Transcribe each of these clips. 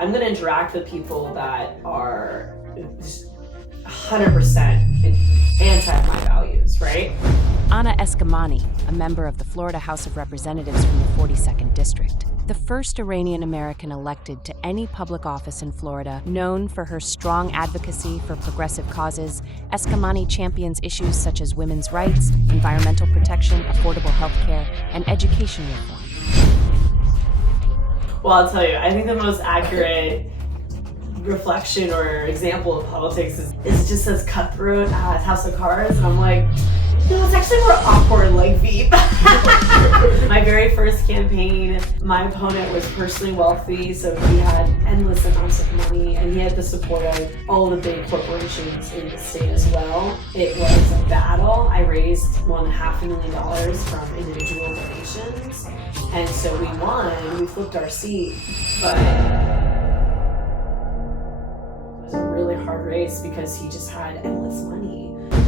I'm going to interact with people that are just 100% anti my values, right? Anna Eskamani, a member of the Florida House of Representatives from the 42nd District, the first Iranian-American elected to any public office in Florida. Known for her strong advocacy for progressive causes, Eskamani champions issues such as women's rights, environmental protection, affordable health care, and education reform. Well, I'll tell you, I think the most accurate reflection or example of politics is just as cutthroat as House of Cards. And I'm like, no, it's actually more awkward like Veep. My very first campaign, my opponent was personally wealthy, so he had endless amounts of money, and he had the support of all the big corporations in the state as well. It was a battle. I raised $1.5 million from individual donations, and so we won. We flipped our seat, but it was a really hard race because he just had endless money.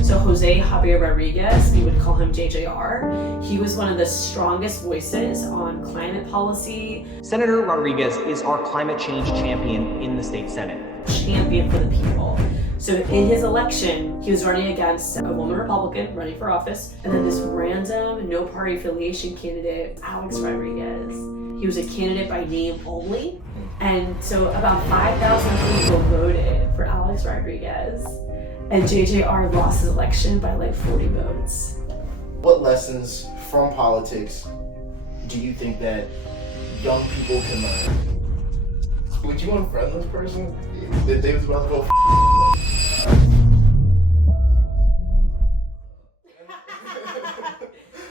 So Jose Javier Rodriguez, we would call him JJR, he was one of the strongest voices on climate policy. Senator Rodriguez is our climate change champion in the state Senate. Champion for the people. So in his election, he was running against a woman Republican running for office, and then this random no party affiliation candidate, Alex Rodriguez. He was a candidate by name only, and so about 5,000 people voted for Alex Rodriguez. And JJR lost his election by like 40 votes. What lessons from politics do you think that young people can learn? Would you unfriend this person that they was about to go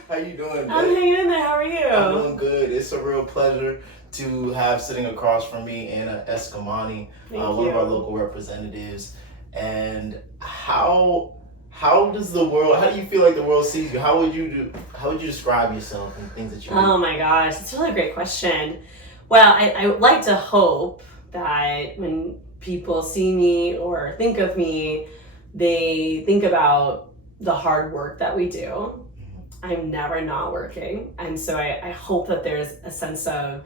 How you doing? I'm hanging in there, how are you? I'm doing good. It's a real pleasure to have sitting across from me Anna Eskamani, one of our local representatives. And how does the world, how do you feel like the world sees you? How would you describe yourself and things that you do? Oh my gosh, that's a really great question. Well, I would like to hope that when people see me or think of me, they think about the hard work that we do. I'm never not working. And so I hope that there's a sense of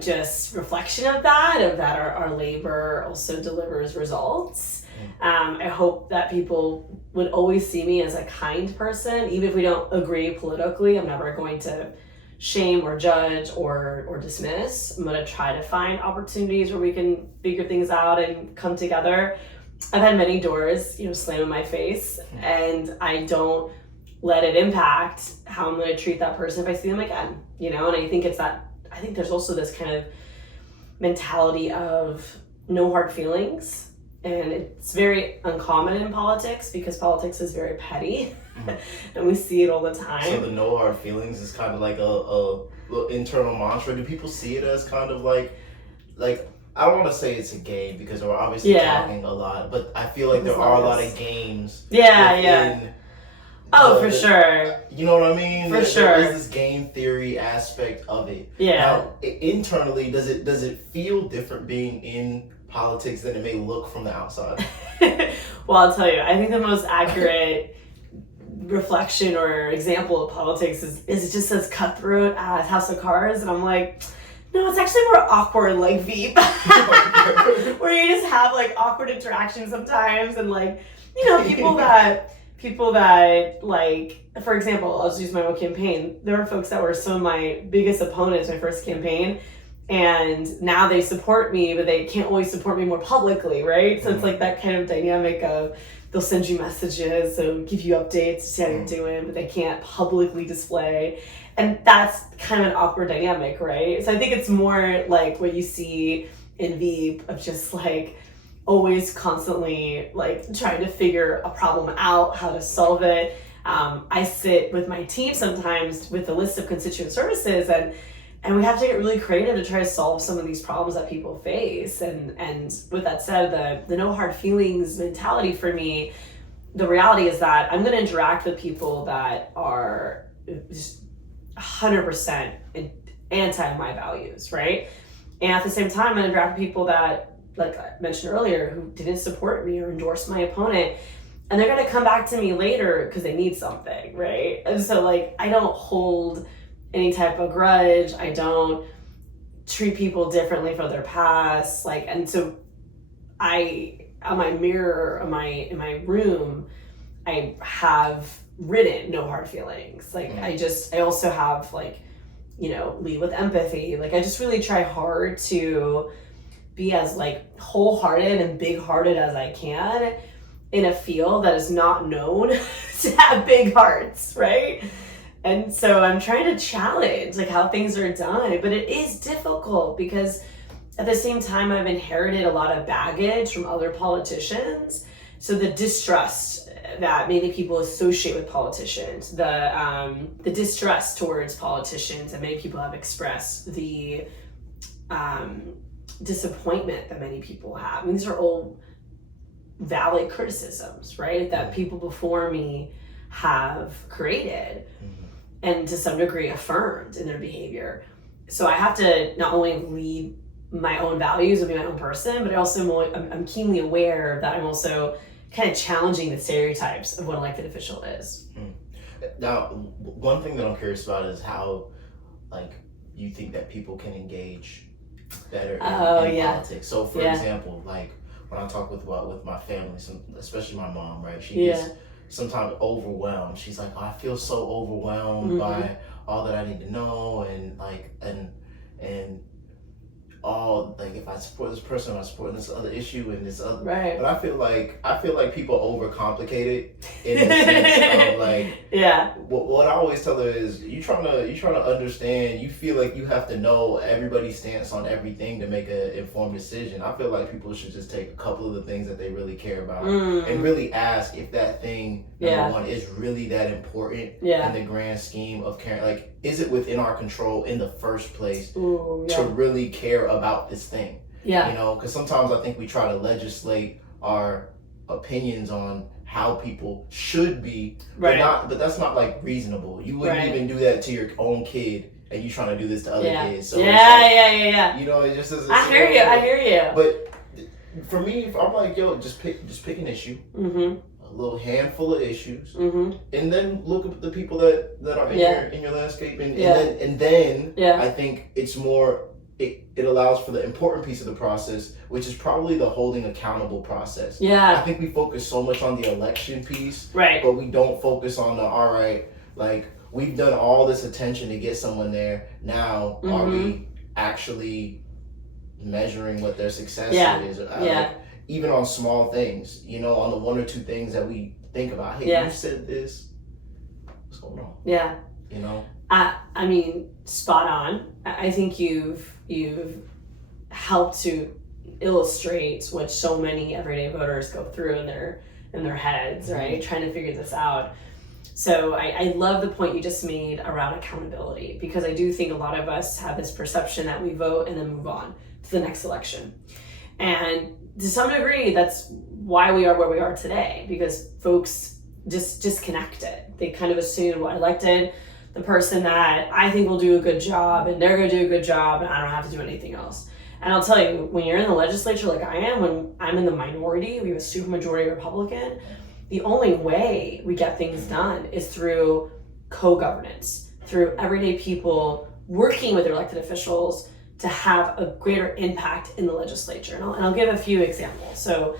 just reflection of that our labor also delivers results. I hope that people would always see me as a kind person, even if we don't agree politically. I'm never going to shame or judge or dismiss. I'm going to try to find opportunities where we can figure things out and come together. I've had many doors, slam in my face, and I don't let it impact how I'm going to treat that person if I see them again. And I think there's also this kind of mentality of no hard feelings. And it's very uncommon in politics because politics is very petty, and we see it all the time. So the no hard feelings is kind of like a little internal mantra. Do people see it as kind of like I don't want to say it's a game because we're obviously talking a lot, but I feel like there are a lot of games. Oh, for sure. You know what I mean? For sure. There is this game theory aspect of it. Yeah. Now, internally, does it feel different being in politics than it may look from the outside? Well, I'll tell you, I think the most accurate reflection or example of politics is just as cutthroat as House of Cards. And I'm like, no, it's actually more awkward like Veep. Where you just have like awkward interactions sometimes, and like, people that like, for example, I'll just use my own campaign. There were folks that were some of my biggest opponents my first campaign, and now they support me, but they can't always support me more publicly, right? So it's like that kind of dynamic of they'll send you messages, so give you updates to see how you're doing, but they can't publicly display. And that's kind of an awkward dynamic, right? So I think it's more like what you see in Veep of just like always constantly like trying to figure a problem out, how to solve it. I sit with my team sometimes with a list of constituent services, and we have to get really creative to try to solve some of these problems that people face. And with that said, the no hard feelings mentality for me, the reality is that I'm going to interact with people that are just 100% anti my values, right? And at the same time, I'm going to interact with people that, like I mentioned earlier, who didn't support me or endorse my opponent. And they're going to come back to me later because they need something, right? And so like, I don't hold any type of grudge. I don't treat people differently for their past. Like, and so on my mirror, in my room, I have written no hard feelings. Like, I also have, like, you know, lead with empathy. Like, I just really try hard to be as, like, wholehearted and big-hearted as I can in a field that is not known to have big hearts, right? And so I'm trying to challenge, like, how things are done, but it is difficult because at the same time, I've inherited a lot of baggage from other politicians. So the distrust that many people associate with politicians, the distrust towards politicians that many people have expressed, the disappointment that many people have. I mean, these are all valid criticisms, right? That people before me have created and to some degree affirmed in their behavior. So I have to not only lead my own values and be my own person, but I'm keenly aware that I'm also kind of challenging the stereotypes of what an elected official is. Now, one thing that I'm curious about is how, like, you think that people can engage better in politics. So, for example, like, when I talk with my family, especially my mom, right? She gets sometimes overwhelmed. She's like, oh, I feel so overwhelmed by all that I need to know, and like, and all, like, if I support this person, I support this other issue and this other. Right. But I feel like people overcomplicate it in the sense of, like, what I always tell her is, you trying to understand. You feel like you have to know everybody's stance on everything to make an informed decision. I feel like people should just take a couple of the things that they really care about and really ask if that thing, number one, is really that important in the grand scheme of caring. Like, is it within our control in the first place to really care about this thing? You know, because sometimes I think we try to legislate our opinions on how people should be, but that's not, like, reasonable. You wouldn't even do that to your own kid, and you trying to do this to other kids. So you know, it just doesn't. I hear you. But for me, I'm like, yo, just pick an issue. A little handful of issues, and then look at the people that are in your landscape, and then I think it's more. It allows for the important piece of the process, which is probably the holding accountable process. I think we focus so much on the election piece, but we don't focus on the, all right, like, we've done all this attention to get someone there. Now, are we actually measuring what their success is? Like, even on small things, you know, on the one or two things that we think about. Hey, you said this. What's going on? You know? I mean, spot on. I think you've helped to illustrate what so many everyday voters go through in their heads, right? Trying to figure this out. So I love the point you just made around accountability, because I do think a lot of us have this perception that we vote and then move on to the next election. And to some degree, that's why we are where we are today, because folks just disconnect it. They kind of assume, well, I elected the person that I think will do a good job, and they're going to do a good job, and I don't have to do anything else. And I'll tell you, when you're in the legislature like I am, when I'm in the minority, we have a supermajority Republican, the only way we get things done is through co-governance, through everyday people working with their elected officials to have a greater impact in the legislature. And I'll give a few examples. So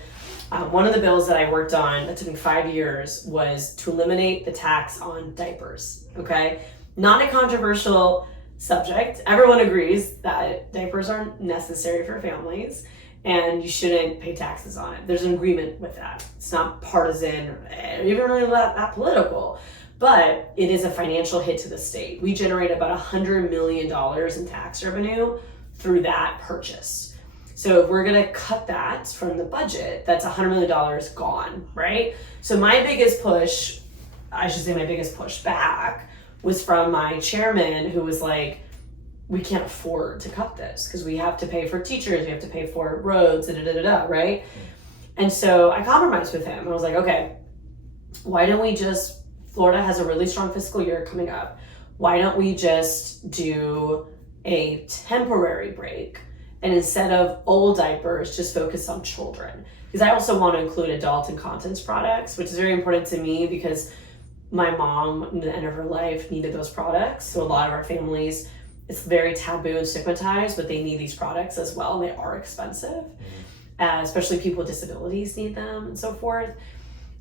one of the bills that I worked on that took me 5 years was to eliminate the tax on diapers, okay? Not a controversial subject. Everyone agrees that diapers aren't necessary for families and you shouldn't pay taxes on it. There's an agreement with that. It's not partisan or even really that political, but it is a financial hit to the state. We generate about $100 million in tax revenue through that purchase. So if we're gonna cut that from the budget, that's $100 million gone, right? So my biggest push back was from my chairman, who was like, we can't afford to cut this because we have to pay for teachers, we have to pay for roads, right? And so I compromised with him. I was like, okay, why don't we just, Florida has a really strong fiscal year coming up. Why don't we just do a temporary break, and instead of old diapers, just focus on children? Because I also want to include adult incontinence products, which is very important to me because my mom, in the end of her life, needed those products. So a lot of our families, it's very taboo and stigmatized, but they need these products as well, and they are expensive. Especially people with disabilities need them and so forth.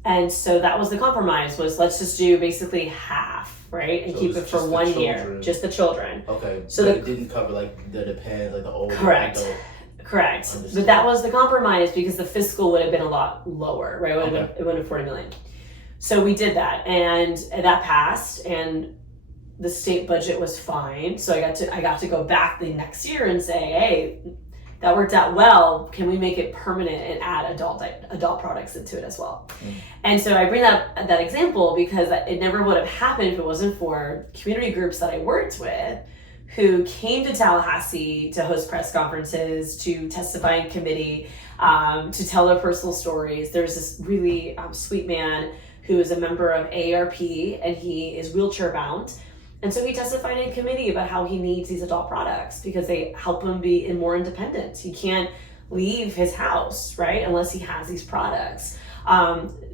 And so that was the compromise, was let's just do basically half, right? And So keep it it's for just 1 the year, children. just the children. Okay, So but it didn't cover like the dependents, like the older Correct. adult. Correct. Understood. But that was the compromise because the fiscal would have been a lot lower, right? It wouldn't have 40 million. So we did that, and that passed, and the state budget was fine. So I got to go back the next year and say, hey, that worked out well. Can we make it permanent and add adult products into it as well? And so I bring that example because it never would have happened if it wasn't for community groups that I worked with, who came to Tallahassee to host press conferences, to testify in committee, to tell their personal stories. There's this really sweet man who is a member of AARP, and he is wheelchair bound. And so he testified in committee about how he needs these adult products because they help him be more independent. He can't leave his house, right, unless he has these products.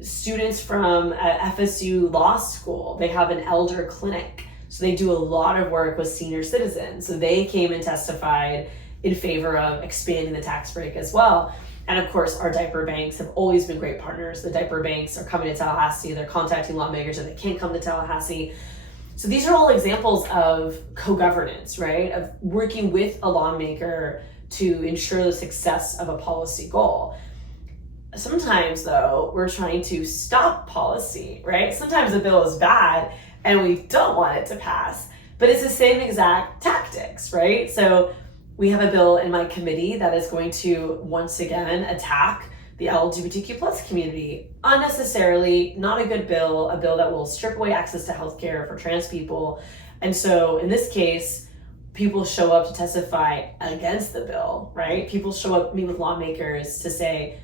Students from FSU Law School, they have an elder clinic. So they do a lot of work with senior citizens. So they came and testified in favor of expanding the tax break as well. And of course, our diaper banks have always been great partners. The diaper banks are coming to Tallahassee. They're contacting lawmakers and they can't come to Tallahassee. So these are all examples of co-governance, right? Of working with a lawmaker to ensure the success of a policy goal. Sometimes, though, we're trying to stop policy, right? Sometimes the bill is bad and we don't want it to pass, but it's the same exact tactics, right? So we have a bill in my committee that is going to once again attack the LGBTQ plus community unnecessarily. Not a good bill, a bill that will strip away access to healthcare for trans people. And so in this case, people show up to testify against the bill, right? People show up, meet with lawmakers to say,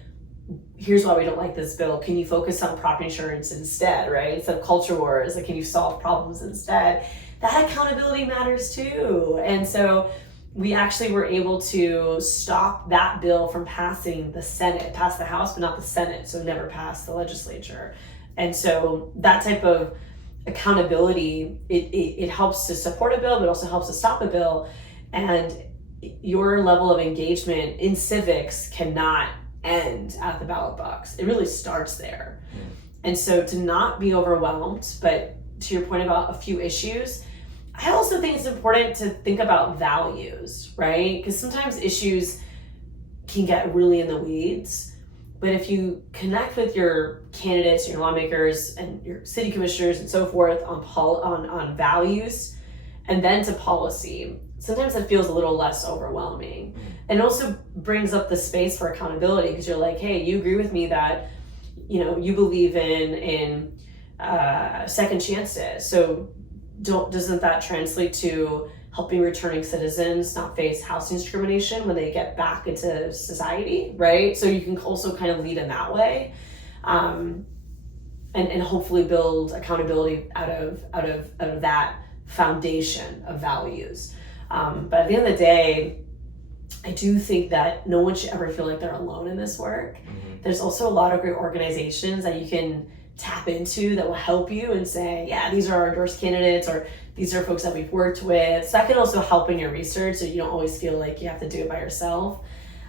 here's why we don't like this bill. Can you focus on property insurance instead, right? Instead of culture wars, like, can you solve problems instead? That accountability matters too. And so we actually were able to stop that bill from passing the Senate. It passed the House, but not the Senate, so it never passed the legislature. And so that type of accountability, it helps to support a bill, but also helps to stop a bill. And your level of engagement in civics cannot end at the ballot box. It really starts there. And so to not be overwhelmed, but to your point about a few issues, I also think it's important to think about values, right? Because sometimes issues can get really in the weeds, but if you connect with your candidates, your lawmakers, and your city commissioners and so forth on values, and then to policy, sometimes it feels a little less overwhelming. And it also brings up the space for accountability, because you're like, hey, you agree with me that, you believe in second chances. So doesn't that translate to helping returning citizens not face housing discrimination when they get back into society, right? So you can also kind of lead in that way, and hopefully build accountability out of that foundation of values. But at the end of the day, I do think that no one should ever feel like they're alone in this work. There's also a lot of great organizations that you can tap into that will help you and say, yeah, these are our endorsed candidates, or these are folks that we've worked with. So that can also help in your research, so you don't always feel like you have to do it by yourself.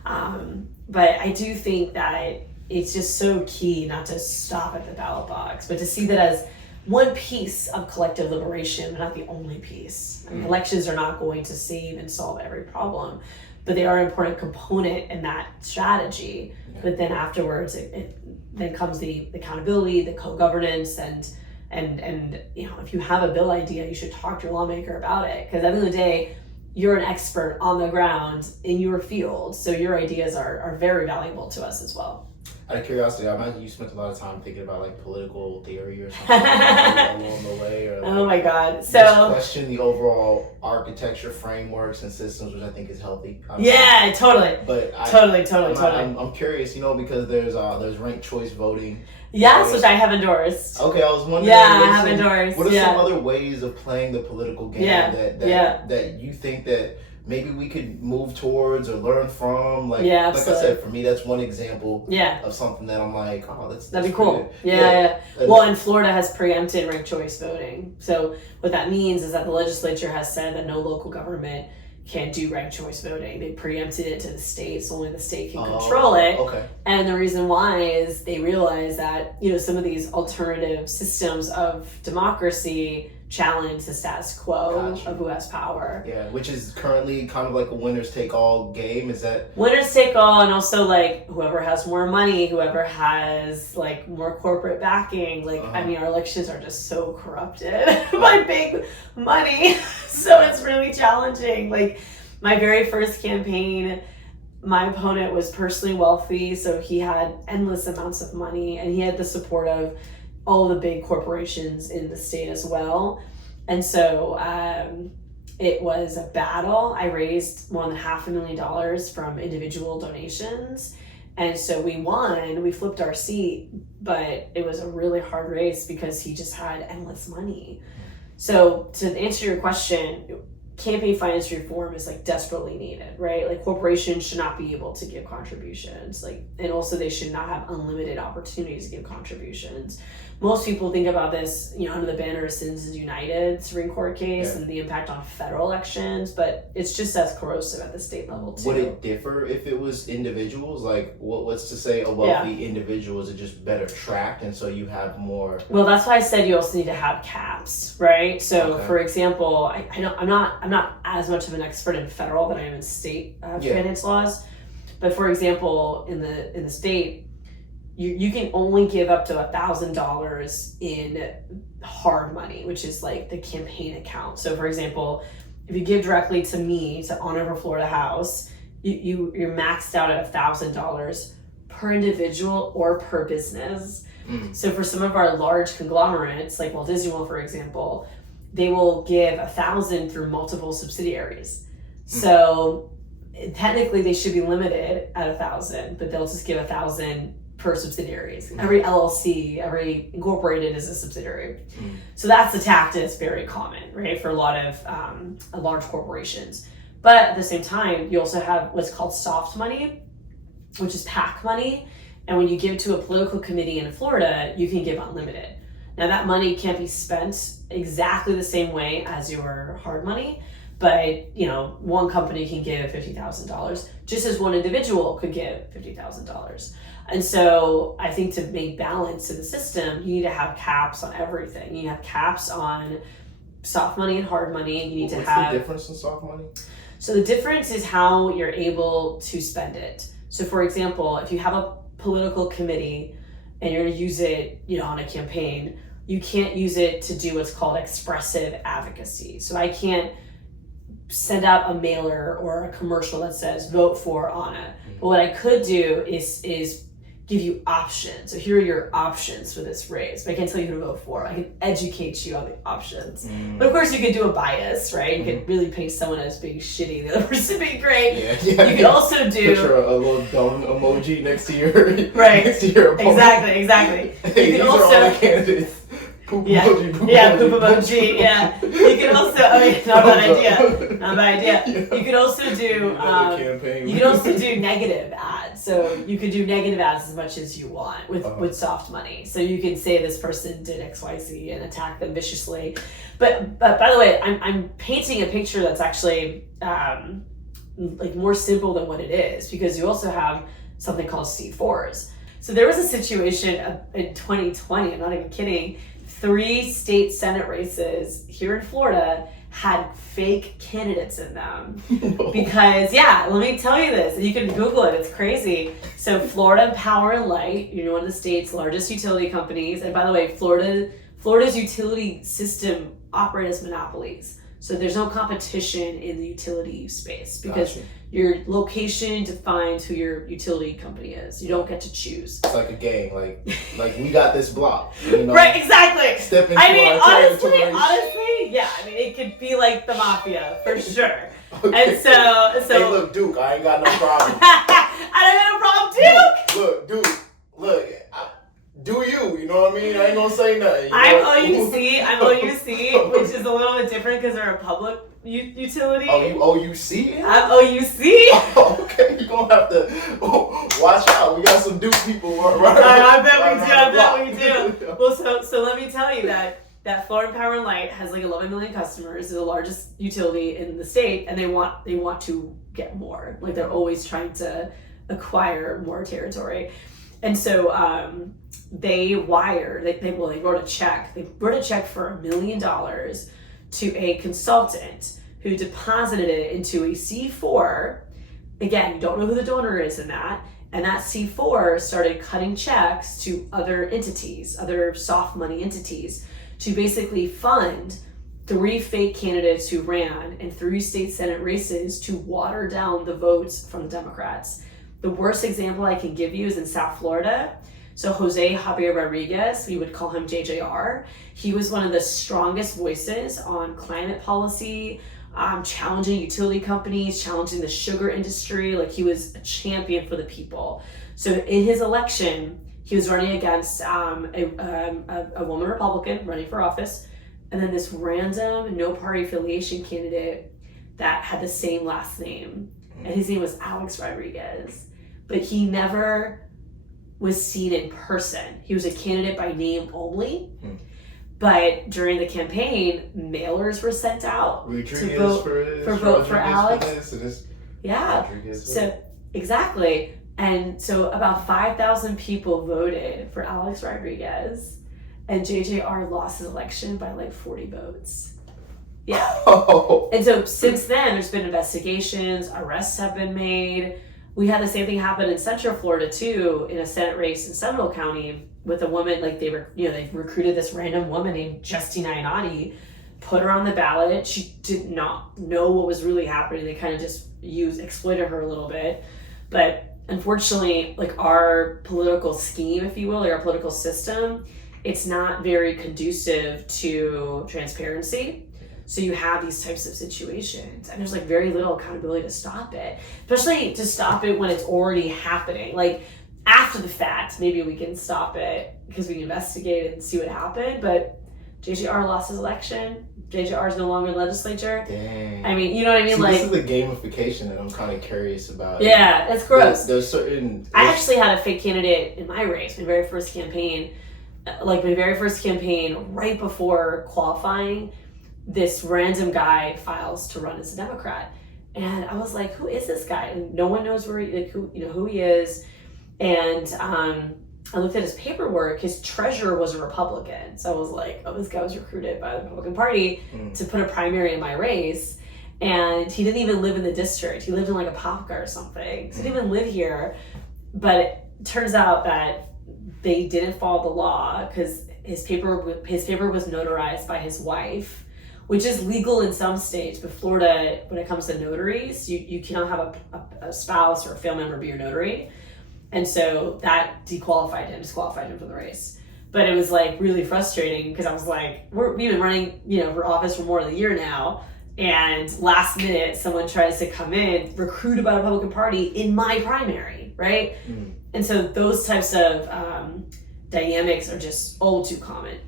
But I do think that it's just so key not to stop at the ballot box, but to see that as one piece of collective liberation, but not the only piece. I mean, elections are not going to save and solve every problem, but they are an important component in that strategy. But then afterwards, it then comes the accountability, the co-governance, and if you have a bill idea, you should talk to your lawmaker about it, because at the end of the day, you're an expert on the ground in your field, so your ideas are very valuable to us as well. Out of curiosity, I imagine you spent a lot of time thinking about like political theory or something along the way. Or, oh my God! Just So question the overall architecture, frameworks, and systems, which I think is healthy. Yeah, totally. But totally. I'm curious, because there's ranked choice voting. Yes, which I have endorsed. Okay, I was wondering. Yeah, I have endorsed. What are some other ways of playing the political game that you think that maybe we could move towards or learn from? Like, Yeah, like I said, for me, that's one example yeah. of something that I'm like, oh, that'd be cool. good. Yeah. Well, and Florida has preempted ranked choice voting. So what that means is that the legislature has said that no local government can do ranked choice voting. They preempted it to the states. Only the state can control it. Okay. And the reason why is they realize that, some of these alternative systems of democracy challenge the status quo of who has power. Yeah, which is currently kind of like a winners take all game. Is that winners take all, and also like whoever has more money, whoever has like more corporate backing. Like I mean, our elections are just so corrupted by big money, so it's really challenging. Like my very first campaign, my opponent was personally wealthy, so he had endless amounts of money, and he had the support of all the big corporations in the state as well. And so it was a battle. I raised more than $500,000 from individual donations. And so we won, we flipped our seat, but it was a really hard race because he just had endless money. So to answer your question, campaign finance reform is like desperately needed, right? Like corporations should not be able to give contributions, like, and also they should not have unlimited opportunities to give contributions. Most people think about this, under the banner of Citizens United Supreme Court case and the impact on federal elections, but it's just as corrosive at the state level too. Would it differ if it was individuals? Like, what's to say a wealthy individual is just better tracked, and so you have more? Well, that's why I said you also need to have caps, right? So, for example, I'm not as much of an expert in federal than I am in state finance laws, but for example, in the state, you can only give up to $1,000 in hard money, which is like the campaign account. So for example, if you give directly to me, to Honor for Florida House, you're maxed out at $1,000 per individual or per business. So for some of our large conglomerates, like Walt Disney World, for example, they will give $1,000 through multiple subsidiaries. So technically they should be limited at $1,000, but they'll just give $1,000 per subsidiaries. Every LLC, every incorporated is a subsidiary. So that's the tactic that's very common, right, for a lot of large corporations. But at the same time, you also have what's called soft money, which is PAC money. And when you give to a political committee in Florida, you can give unlimited. Now that money can't be spent exactly the same way as your hard money, but one company can give $50,000 just as one individual could give $50,000. And so I think to make balance to the system, you need to have caps on everything. You have caps on soft money and hard money. You need to have. What's the difference in soft money? So the difference is how you're able to spend it. So for example, if you have a political committee and you're going to use it, on a campaign, you can't use it to do what's called expressive advocacy. So I can't send out a mailer or a commercial that says vote for Anna. But what I could do is give you options. So here are your options for this race. But I can't tell you who to vote for. I can educate you on the options. But of course you could do a bias, right? You could really paint someone as being shitty, the other person being great. You could also do picture a little dumb emoji next to your next to your opponent. Exactly. Hey, you these can also are all the candidates. Poop emoji, poop emoji. Yeah. You can also not a bad idea. You could also do you could also do negative ads. So you could do negative ads as much as you want with soft money. So you can say this person did XYZ and attack them viciously. But by the way, I'm painting a picture that's actually like more simple than what it is, because you also have something called C4s. So there was a situation in 2020, I'm not even kidding, 3 state Senate races here in Florida had fake candidates in them. Because, let me tell you this, you can Google it, it's crazy. So Florida Power and Light, one of the state's largest utility companies, and by the way, Florida's utility system operate as monopolies. So there's no competition in the utility space because your location defines who your utility company is. You don't get to choose. It's like a gang, like we got this block. Right, exactly. Step into our territory. Honestly, yeah. I mean, it could be like the mafia for sure. Okay. And so. Hey, look, Duke, I ain't got no problem. I don't have a problem, Duke. Look, Duke, look. Do you know what I mean? I ain't gonna say nothing. I'm OUC, which is a little bit different because they're a public utility. Oh, you see it? OUC. Okay, you're gonna have to watch out. We got some Duke people right. I bet we do. Well, so let me tell you that Florida Power and Light has like 11 million customers. It's the largest utility in the state, and they want to get more. Like they're always trying to acquire more territory. And so they wrote a check. They wrote a check for $1 million to a consultant who deposited it into a C4. Again, you don't know who the donor is in that. And that C4 started cutting checks to other entities, other soft money entities, to basically fund 3 fake candidates who ran in 3 state Senate races to water down the votes from the Democrats. The worst example I can give you is in South Florida. So Jose Javier Rodriguez, we would call him JJR. He was one of the strongest voices on climate policy, challenging utility companies, challenging the sugar industry. Like he was a champion for the people. So in his election, he was running against a woman Republican running for office, and then this random no party affiliation candidate that had the same last name, and his name was Alex Rodriguez, but he never was seen in person. He was a candidate by name only. But during the campaign, mailers were sent out to vote for Alex. Yeah. So exactly. And so about 5,000 people voted for Alex Rodriguez, and JJR lost his election by like 40 votes. Yeah. Oh. And so since then, there's been investigations, arrests have been made. We had the same thing happen in Central Florida too, in a Senate race in Seminole County with a woman. Like they recruited this random woman named Justina Ionati, put her on the ballot. She did not know what was really happening. They kind of just exploited her a little bit, but unfortunately, like our political scheme, if you will, like our political system, it's not very conducive to transparency. So you have these types of situations, and there's like very little accountability to stop it, especially to stop it when it's already happening. Like after the fact, maybe we can stop it because we can investigate it and see what happened. But JJR lost his election. JJR is no longer in the legislature. Dang. I mean, you know what I mean? See, like this is the gamification that I'm kind of curious about. Yeah, it's gross. There's certain. I actually had a fake candidate in my race, my very first campaign. Right before qualifying, this random guy files to run as a Democrat, and I was like, "Who is this guy?" And no one knows who he is. And I looked at his paperwork. His treasurer was a Republican, so I was like, "Oh, this guy was recruited by the Republican Party to put a primary in my race." And he didn't even live in the district. He lived in like a Popka or something. So he didn't even live here. But it turns out that they didn't follow the law because his paper was notarized by his wife, which is legal in some states. But Florida, when it comes to notaries, you cannot have a spouse or a family member be your notary. And so that disqualified him from the race. But it was like really frustrating because I was like, we've been running, for office for more than a year now. And last minute, someone tries to come in, recruited by the Republican Party in my primary, right? And so those types of dynamics are just all too common.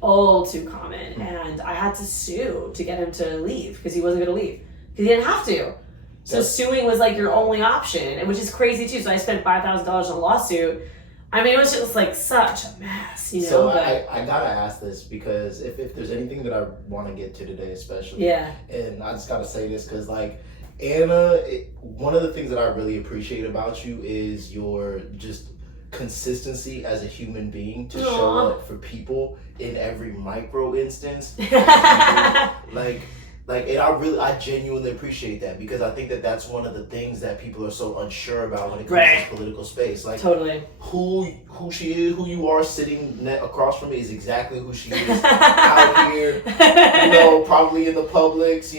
And I had to sue to get him to leave because he wasn't going to leave because he didn't have to. So suing was like your only option, which is crazy too. So I spent $5,000 on a lawsuit. I mean, it was just like such a mess, So I gotta ask this because if there's anything that I want to get to today, especially, and I just gotta say this because like Anna, one of the things that I really appreciate about you is your just consistency as a human being to show up for people in every micro instance. And I genuinely appreciate that because I think that that's one of the things that people are so unsure about when it comes to this political space. Like totally, who she is, who you are sitting across from me is exactly who she is out here. Probably in the Publix.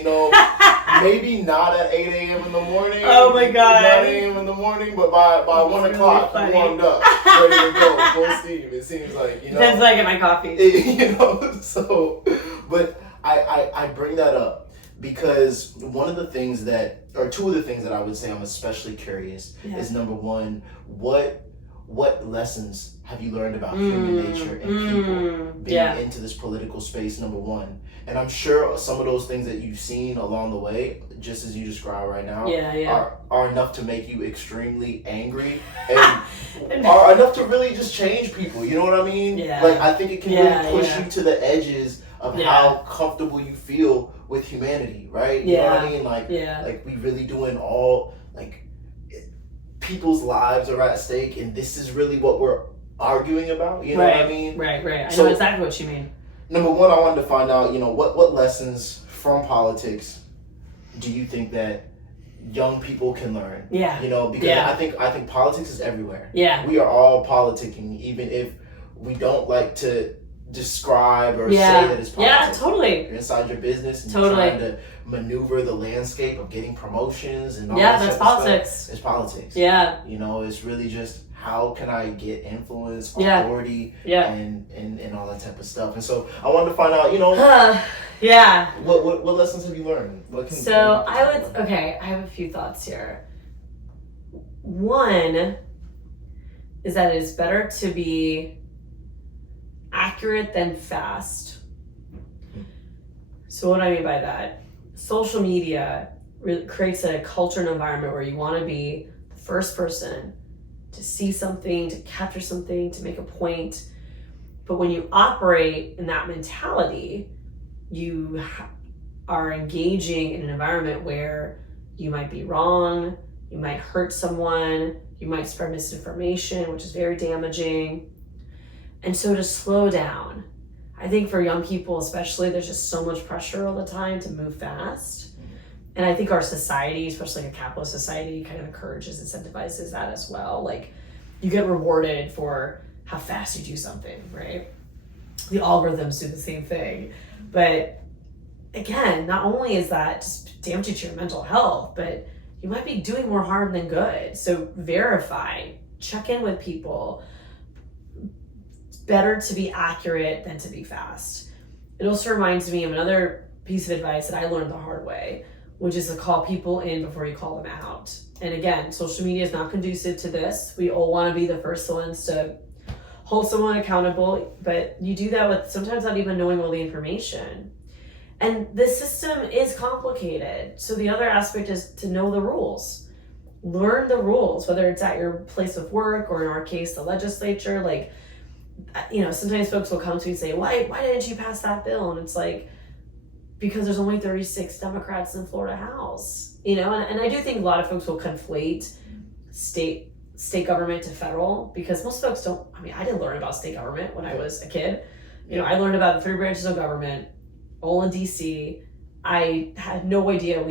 Maybe not at 8 a.m. in the morning. Oh my God, 9 a.m. in the morning, but by 1 o'clock, warmed up, ready to go, full steam. It seems like depends when I get my coffee. So, but. I bring that up because two of the things that I would say I'm especially curious is number one, what what lessons have you learned about human nature and people being into this political space, number one? And I'm sure some of those things that you've seen along the way, just as you described right now, are enough to make you extremely angry and are enough to really just change people. You know what I mean? Yeah. Like, I think it can really push you to the edges of how comfortable you feel with humanity, right? You know what I mean? Like we really doing all, like, people's lives are at stake, and this is really what we're arguing about. You know what I mean? Right. I know exactly what you mean. Number one, I wanted to find out, what lessons from politics do you think that young people can learn? Yeah. Because I think politics is everywhere. Yeah. We are all politicking, even if we don't like to describe or say that it's politics. Yeah, totally. You're inside your business and you're trying to maneuver the landscape of getting promotions and all that that's stuff. politics. It's politics. Yeah. It's really just, how can I get influence, authority, and all that type of stuff. And so I wanted to find out, what lessons have you learned? I have a few thoughts here. One is that it is better to be accurate than fast. So what do I mean by that? Social media really creates a culture and environment where you want to be the first person to see something, to capture something, to make a point. But when you operate in that mentality, you are engaging in an environment where you might be wrong, you might hurt someone, you might spread misinformation, which is very damaging. And so to slow down, I think for young people especially, there's just so much pressure all the time to move fast. And I think our society, especially like a capitalist society, kind of encourages, incentivizes that as well. Like, you get rewarded for how fast you do something, right? The algorithms do the same thing. But again, not only is that just damaging to your mental health, but you might be doing more harm than good. So verify, check in with people. It's better to be accurate than to be fast. It also reminds me of another piece of advice that I learned the hard way, which is to call people in before you call them out. And again, social media is not conducive to this. We all want to be the first ones to hold someone accountable, but you do that with sometimes not even knowing all the information. And the system is complicated. So the other aspect is to know the rules. Learn the rules, whether it's at your place of work or in our case, the legislature. Like, sometimes folks will come to me and say, why didn't you pass that bill? And it's like, because there's only 36 Democrats in Florida House, and I do think a lot of folks will conflate state government to federal, because most folks don't. I mean, I didn't learn about state government when I was a kid. I learned about the 3 branches of government, all in DC. I had no idea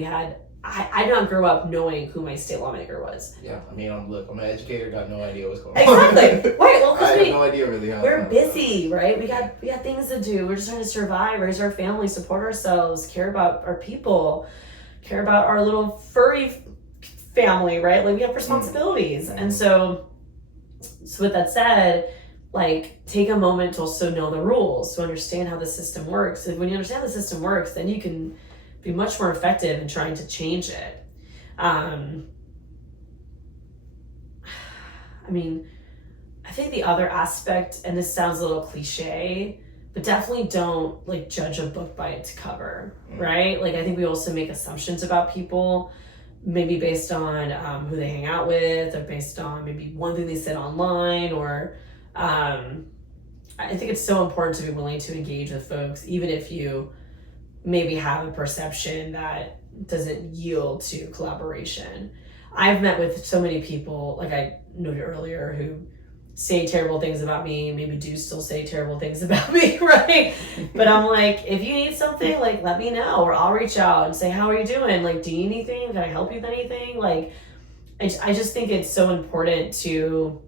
I did not grow up knowing who my state lawmaker was. Yeah, I mean, I'm an educator, got no idea what's going on. Exactly. Right. Well, because I have no idea really how. We're busy, right? We got things to do. We're just trying to survive, raise our family, support ourselves, care about our people, care about our little furry family, right? Like, we have responsibilities. And so with that said, like, take a moment to also know the rules, to understand how the system works. And when you understand how the system works, then you can be much more effective in trying to change it. I think the other aspect, and this sounds a little cliche, but definitely don't judge a book by its cover, right? Like, I think we also make assumptions about people, maybe based on who they hang out with, or based on maybe one thing they said online, or I think it's so important to be willing to engage with folks, even if you maybe have a perception that doesn't yield to collaboration. I've met with so many people, like I noted earlier, who say terrible things about me, maybe do still say terrible things about me, right? But I'm like, if you need something, let me know, or I'll reach out and say, how are you doing? Do you need anything? Can I help you with anything? I just think it's so important to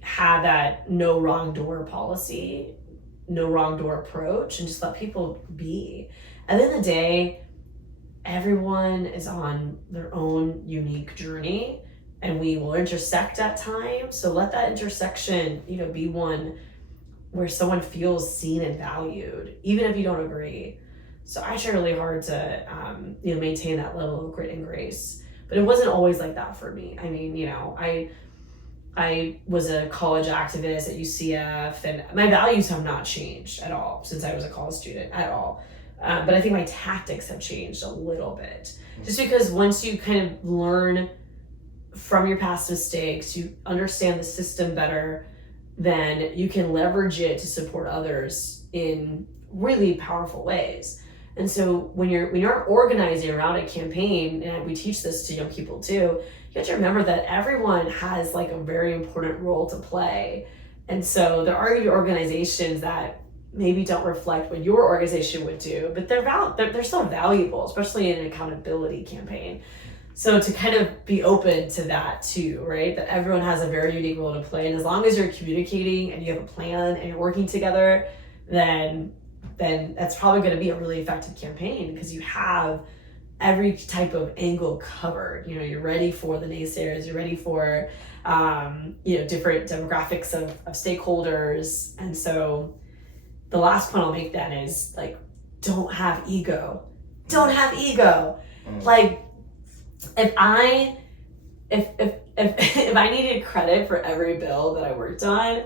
have that no wrong door policy, no wrong door approach, and just let people be. At the end of the day, everyone is on their own unique journey, and we will intersect at times. So let that intersection, be one where someone feels seen and valued, even if you don't agree. So I try really hard to, maintain that level of grit and grace. But it wasn't always like that for me. I mean, I was a college activist at UCF, and my values have not changed at all since I was a college student at all. But I think my tactics have changed a little bit, just because once you kind of learn from your past mistakes, you understand the system better, then you can leverage it to support others in really powerful ways. And so when you're organizing around a campaign, and we teach this to young people too, you have to remember that everyone has like a very important role to play. And so there are going to be organizations that maybe don't reflect what your organization would do, but they're still valuable, especially in an accountability campaign. So to kind of be open to that too, right? That everyone has a very unique role to play. And as long as you're communicating and you have a plan and you're working together, then that's probably going to be a really effective campaign, because you have every type of angle covered. You know, you're ready for the naysayers, you're ready for, different demographics of stakeholders. And so the last point I'll make then is like, don't have ego. Don't have ego. Like, if I needed credit for every bill that I worked on,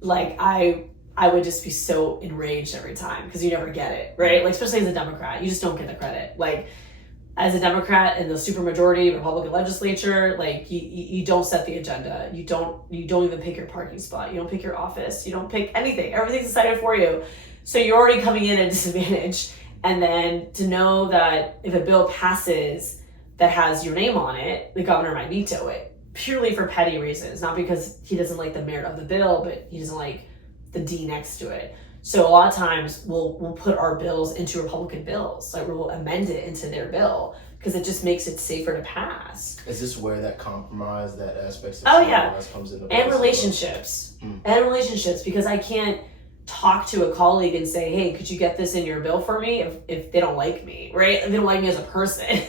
like I would just be so enraged every time, because you never get it, right? Like, especially as a Democrat, you just don't get the credit. Like, as a Democrat in the supermajority Republican legislature, like you don't set the agenda. You don't even pick your parking spot. You don't pick your office. You don't pick anything. Everything's decided for you. So you're already coming in at a disadvantage. And then to know that if a bill passes that has your name on it, the governor might veto it purely for petty reasons, not because he doesn't like the merit of the bill, but he doesn't like the D next to it. So a lot of times we'll put our bills into Republican bills, like we'll amend it into their bill, because it just makes it safer to pass. Is this where that compromise, that aspect of comes into and relationships, because I can't talk to a colleague and say, hey, could you get this in your bill for me, if they don't like me, right? If they don't like me as a person.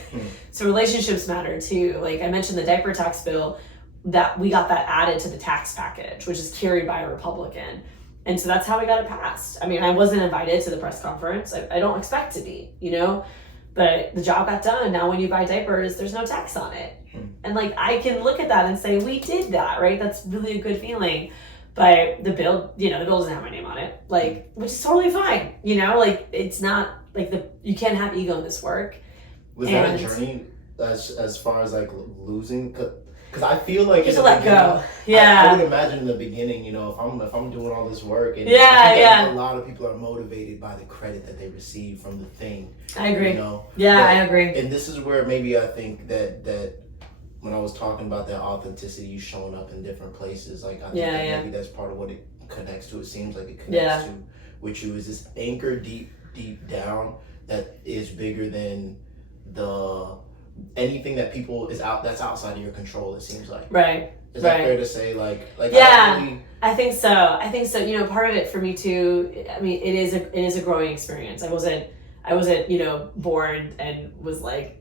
So relationships matter too. Like I mentioned the diaper tax bill, that we got that added to the tax package, which is carried by a Republican. And so that's how we got it passed. I mean, I wasn't invited to the press conference. I don't expect to be, but the job got done. Now when you buy diapers, there's no tax on it. And like, I can look at that and say, we did that, right? That's really a good feeling. But the bill, the bill doesn't have my name on it, like, which is totally fine. Like, it's not like you can't have ego in this work. Was that a journey as far as like losing? Because I feel like you have to let go. Yeah, I would imagine in the beginning, if I'm doing all this work, and a lot of people are motivated by the credit that they receive from the thing. I agree. I agree. And this is where maybe I think that when I was talking about that authenticity showing up in different places, like I think maybe that's part of what it connects to. It seems like it connects to, which is this anchor deep down that is bigger than anything that that's outside of your control, it seems like. Right. Is that fair to say? Like I think so. Part of it for me too, I mean, it is a growing experience. I wasn't born and was like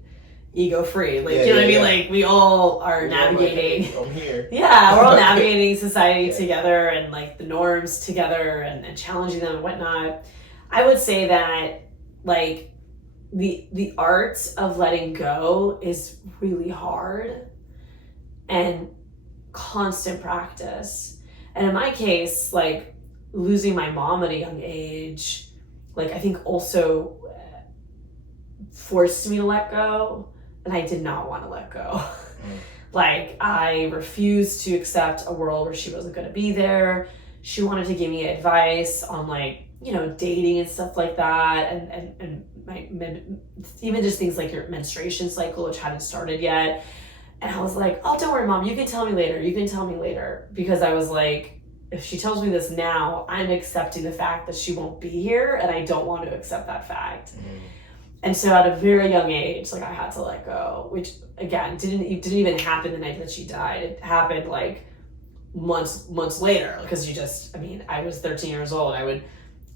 ego free. Like, you know what I mean? Like, we all are navigating. Like, hey, I'm here. Yeah, we're all navigating society together, and like the norms together, and challenging them and whatnot. I would say that like the art of letting go is really hard and constant practice. And in my case, like losing my mom at a young age, like I think also forced me to let go, and I did not want to let go. Like, I refused to accept a world where she wasn't going to be there. She wanted to give me advice on like, dating and stuff like that, and even just things like your menstruation cycle, which hadn't started yet. And I was like, oh, don't worry, Mom, you can tell me later, because I was like, if she tells me this now, I'm accepting the fact that she won't be here, and I don't want to accept that fact. And so at a very young age, like I had to let go, which again didn't even happen the night that she died. It happened like months later, because I was 13 years old. I would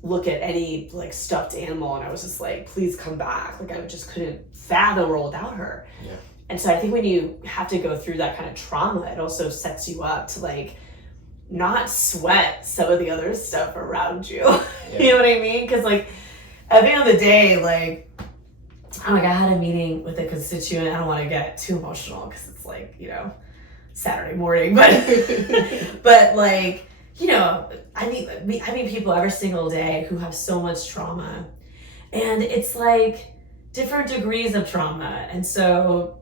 look at any like stuffed animal and I was just like, please come back. Like, I just couldn't fathom the world without her. Yeah. And so I think when you have to go through that kind of trauma, it also sets you up to like not sweat some of the other stuff around you. Yeah. You know what I mean? Because like at the end of the day, like, I had a meeting with a constituent. I don't want to get too emotional because it's like, Saturday morning, but like, you know, I meet people every single day who have so much trauma, and it's like different degrees of trauma. And so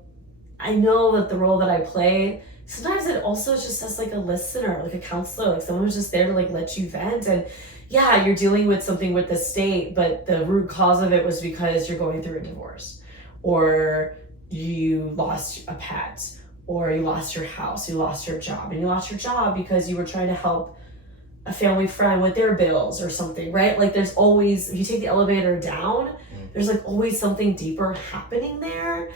I know that the role that I play, sometimes it also is just as like a listener, like a counselor, like someone who's just there to like let you vent. And yeah, you're dealing with something with the state, but the root cause of it was because you're going through a divorce, or you lost a pet, or you lost your house, you lost your job, and you lost your job because you were trying to help a family friend with their bills or something, right? Like there's always, if you take the elevator down, there's like always something deeper happening there.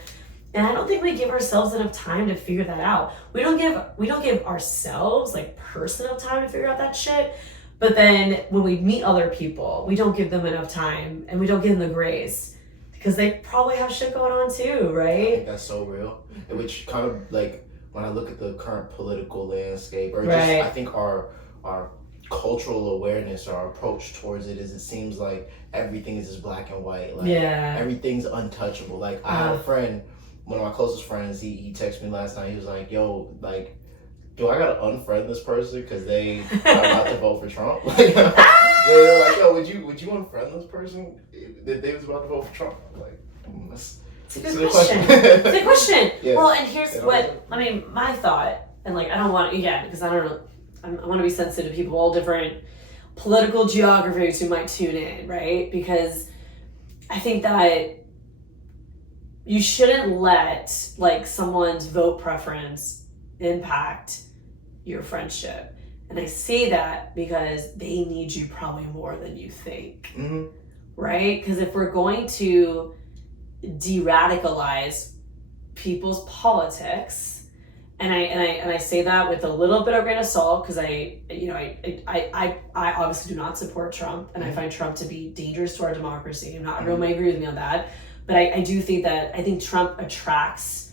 And I don't think we give ourselves enough time to figure that out. We don't give ourselves like personal time to figure out that shit. But then when we meet other people, we don't give them enough time, and we don't give them the grace because they probably have shit going on too, right? I think that's so real. Which kind of like when I look at the current political landscape, or just I think our cultural awareness, our approach towards it is, it seems like everything is just black and white. Like everything's untouchable. Like I had a friend, one of my closest friends, he texted me last night. He was like, "Yo, like, do I gotta unfriend this person because they are about to vote for Trump?" Like, they're like, "Yo, would you unfriend this person if they was about to vote for Trump?" I'm like, it's a good question. It's a good question. Yeah. Well, and here's what I mean. My thought, and like I don't want because I don't know. I want to be sensitive to people, all different political geographies who might tune in, right? Because I think that you shouldn't let like someone's vote preference impact your friendship. And I say that because they need you probably more than you think, right? Because if we're going to de-radicalize people's politics, and I say that with a little bit of grain of salt, because I obviously do not support Trump, and I find Trump to be dangerous to our democracy. Everyone may agree with me on that, but I do think that Trump attracts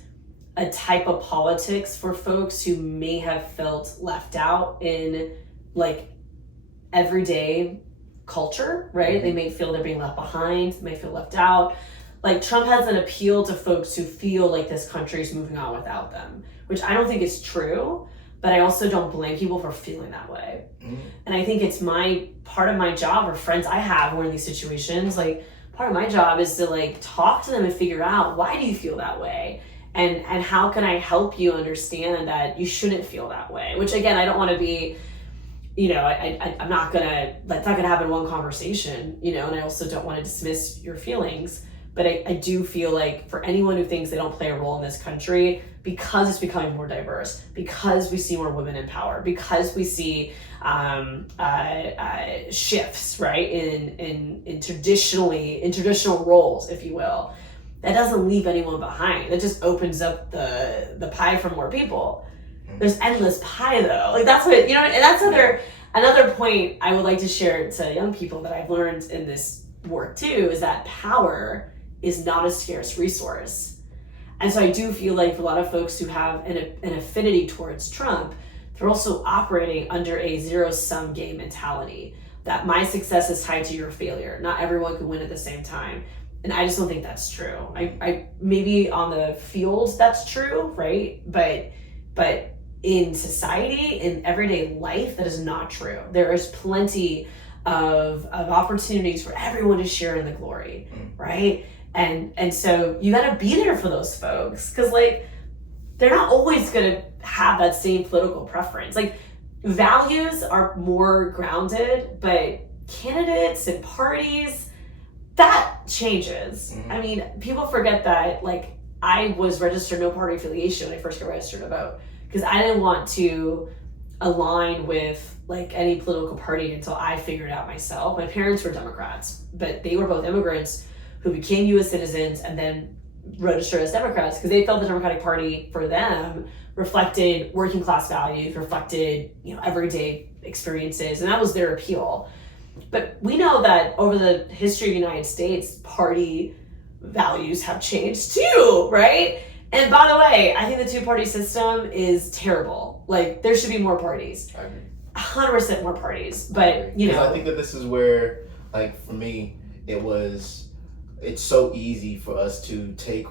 a type of politics for folks who may have felt left out in like everyday culture, right? They may feel they're being left behind, they may feel left out. Like Trump has an appeal to folks who feel like this country is moving on without them, which I don't think is true, but I also don't blame people for feeling that way. And I think it's part of my job, or friends I have who are in these situations, like part of my job is to like talk to them and figure out, why do you feel that way? And how can I help you understand that you shouldn't feel that way? Which again, I don't want to be, I'm not gonna, that's not gonna happen in one conversation, and I also don't want to dismiss your feelings. But I do feel like for anyone who thinks they don't play a role in this country, because it's becoming more diverse, because we see more women in power, because we see shifts, right, in traditional roles, if you will, that doesn't leave anyone behind. It just opens up the pie for more people. There's endless pie though. Like that's what, and that's another point I would like to share to young people that I've learned in this work too, is that power is not a scarce resource. And so I do feel like for a lot of folks who have an affinity towards Trump, they're also operating under a zero-sum game mentality, that my success is tied to your failure. Not everyone can win at the same time. And I just don't think that's true. I maybe on the field that's true, right? But in society, in everyday life, that is not true. There is plenty of opportunities for everyone to share in the glory, right? And so you gotta be there for those folks, because like they're not always gonna have that same political preference. Like values are more grounded, but candidates and parties, that changes. I mean, people forget that like I was registered no party affiliation when I first got registered to vote, because I didn't want to align with like any political party until I figured it out myself. My parents were Democrats, but they were both immigrants who became U.S. citizens and then registered as Democrats because they felt the Democratic Party for them reflected working class values, reflected everyday experiences, and that was their appeal. But we know that over the history of the United States, party values have changed too, right? And by the way, I think the two-party system is terrible. Like there should be more parties. I agree. 100% more parties, but I think that this is where, like for me, it's so easy for us to take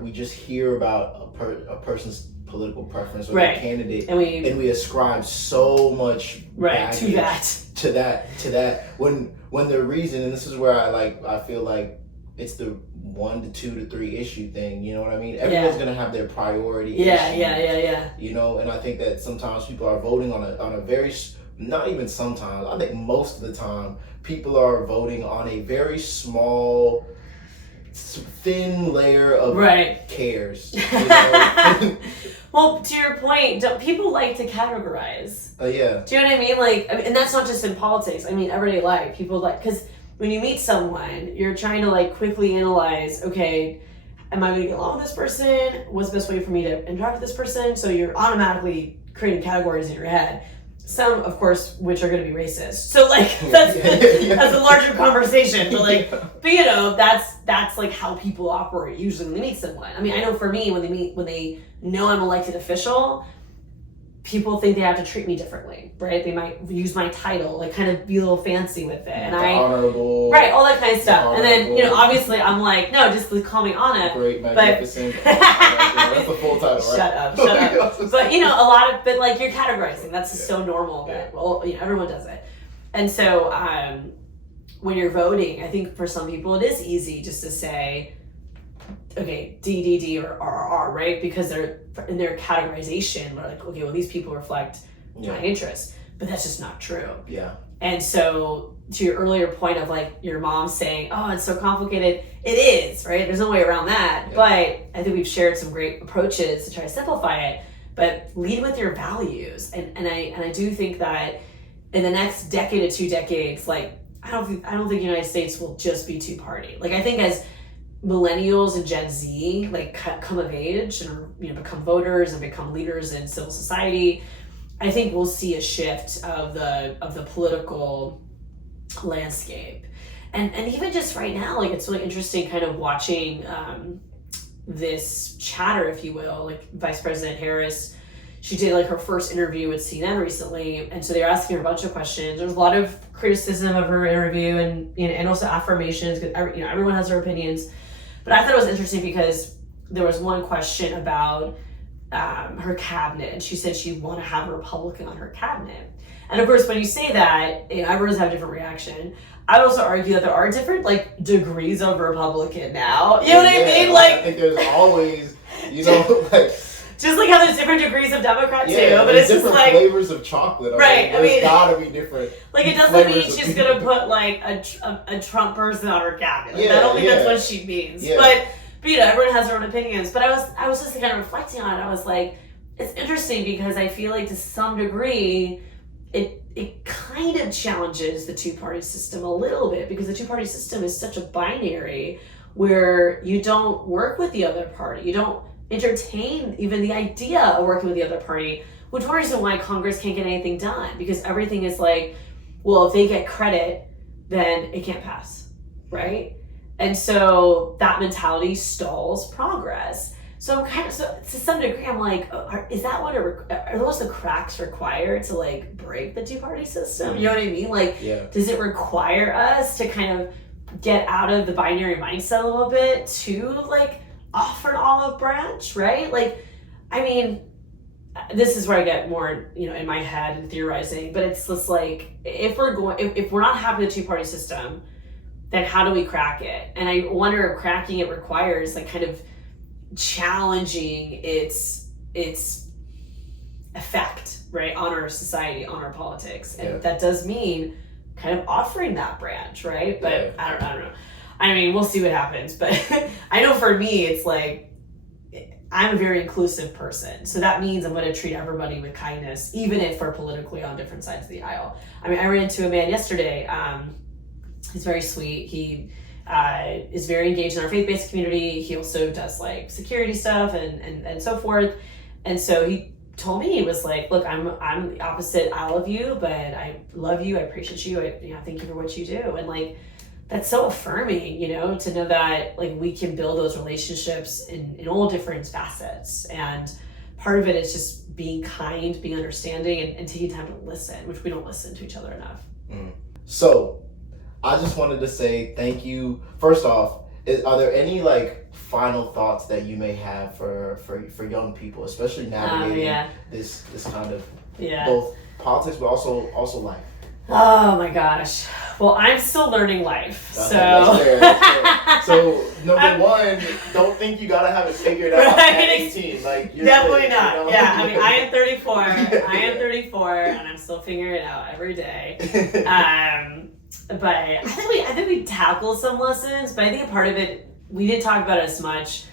we just hear about a person's political preference or right. their candidate, and we ascribe so much baggage to that when the reason, and this is where I feel like it's the 1 to 2 to 3 issue thing, you know what I mean? Everyone's gonna have their priority yeah. You know, and I think that sometimes people are voting on a very, not even sometimes, I think most of the time people are voting on a very small, thin layer of cares. You know? Well, to your point, people like to categorize. Yeah. Do you know what I mean? Like, and that's not just in politics. I mean, everyday life. People like, because when you meet someone, you're trying to like quickly analyze, okay, am I going to get along with this person? What's the best way for me to interact with this person? So you're automatically creating categories in your head. Some, of course, which are going to be racist. So like that's a larger conversation. But like, but you know, that's like how people operate usually when they meet someone. I mean, I know for me, when they know I'm elected official, people think they have to treat me differently, right? They might use my title, like kind of be a little fancy with it, and honorable, right, all that kind of stuff. And then, you know, obviously I'm like, no, just call me Anna. Great, magnificent. That's the full title, right? Shut up. But you know, but like you're categorizing. That's just so normal that well, you know, everyone does it. And so when you're voting, I think for some people it is easy just to say, okay, D or R, right? Because they're in their categorization, we're like, okay, well, these people reflect my interests, but that's just not true. Yeah. And so to your earlier point of like your mom saying, oh, it's so complicated, it is, right? There's no way around that. Yeah. But I think we've shared some great approaches to try to simplify it, but lead with your values. And I do think that in the next decade to 2 decades, like I don't think the United States will just be two-party. Like I think as millennials and Gen Z like come of age and, you know, become voters and become leaders in civil society, I think we'll see a shift of the political landscape. And even just right now, like it's really interesting kind of watching this chatter, if you will, like Vice President Harris. She did like her first interview with CNN recently, and so they were asking her a bunch of questions. There's a lot of criticism of her interview, and you know, and also affirmations. Because you know, everyone has their opinions, but I thought it was interesting because there was one question about her cabinet, and she said she'd want to have a Republican on her cabinet. And of course, when you say that, you know, everyone's have a different reaction. I would also argue that there are different like degrees of Republican now. You know what I mean? Like I think there's always, you know, like. Just like how there's different degrees of Democrat too, but it's just like flavors of chocolate. Right. I mean, gotta be different. Like it doesn't mean she's gonna put like a Trump person on her cabinet. Like, I don't think that's what she means. Yeah. But you know, everyone has their own opinions. But I was just kind of reflecting on it. I was like, it's interesting because I feel like to some degree, it kind of challenges the two-party system a little bit, because the two-party system is such a binary where you don't work with the other party. You don't entertain even the idea of working with the other party, which one reason why Congress can't get anything done, because everything is like, well, if they get credit, then it can't pass, right? And so that mentality stalls progress. So I'm kind of, so to some degree, I'm like, is that what are those the cracks required to like break the two-party system? You know what I mean? Like, does it require us to kind of get out of the binary mindset a little bit to like offer an olive branch, right? Like, I mean, this is where I get more, you know, in my head and theorizing, but it's just like, if we're not having a two-party system, then how do we crack it? And I wonder if cracking it requires like kind of challenging its effect, right, on our society, on our politics. And that does mean kind of offering that branch, right? But I don't know. I mean, we'll see what happens. But I know for me, it's like, I'm a very inclusive person. So that means I'm going to treat everybody with kindness, even if we're politically on different sides of the aisle. I mean, I ran into a man yesterday. He's very sweet. He is very engaged in our faith-based community. He also does like security stuff and so forth. And so he told me, he was like, look, I'm the opposite aisle of you, but I love you. I appreciate you. Thank you for what you do. And like, that's so affirming, you know, to know that like we can build those relationships in all different facets. And part of it is just being kind, being understanding, and taking time to listen, which we don't listen to each other enough. So I just wanted to say thank you. First off, are there any like final thoughts that you may have for young people, especially navigating this kind of both politics but also life? Oh my gosh. Well, I'm still learning life. That's So fair. So number one, don't think you gotta have it figured out Right. at 18. Like you're definitely good, not. you know? Yeah, I mean, I am 34. I am 34, and I'm still figuring it out every day. But I think we tackled some lessons, but I think a part of it, we didn't talk about it as much.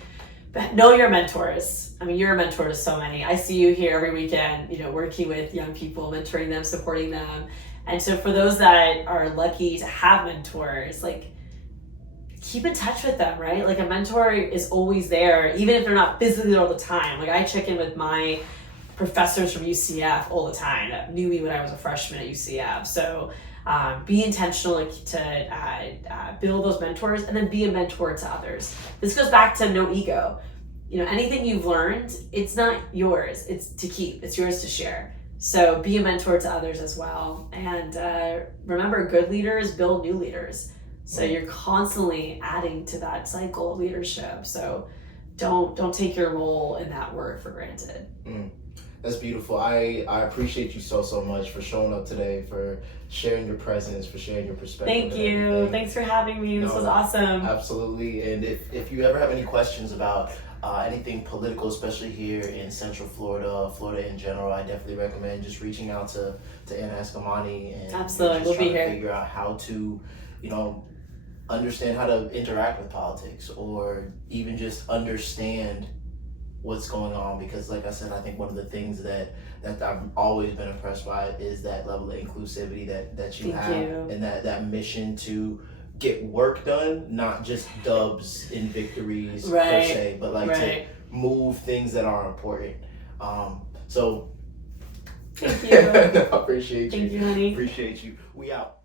But know your mentors. I mean, you're a mentor to so many. I see you here every weekend, working with young people, mentoring them, supporting them. And so for those that are lucky to have mentors, like, keep in touch with them, right? Like, a mentor is always there, even if they're not physically there all the time. Like, I check in with my professors from UCF all the time that knew me when I was a freshman at UCF. So be intentional to build those mentors, and then be a mentor to others. This goes back to no ego. Anything you've learned, it's not yours. It's to keep. It's yours to share. So be a mentor to others as well. And remember, good leaders build new leaders. So you're constantly adding to that cycle of leadership. So don't take your role in that work for granted. That's beautiful. I appreciate you so much for showing up today, for sharing your presence, for sharing your perspective. Thank you. Thanks for having me. This was awesome. Absolutely. And if you ever have any questions about anything political, especially here in Central Florida in general, I definitely recommend just reaching out to Anna Eskamani and absolutely, just we'll be here. Figure out how to, understand how to interact with politics, or even just understand what's going on. Because like I said, I think one of the things that I've always been impressed by is that level of inclusivity that you have, and that mission to get work done, not just dubs and victories per se, but like to move things that are important. So thank you. I appreciate you. Thank you, honey. Appreciate you. We out.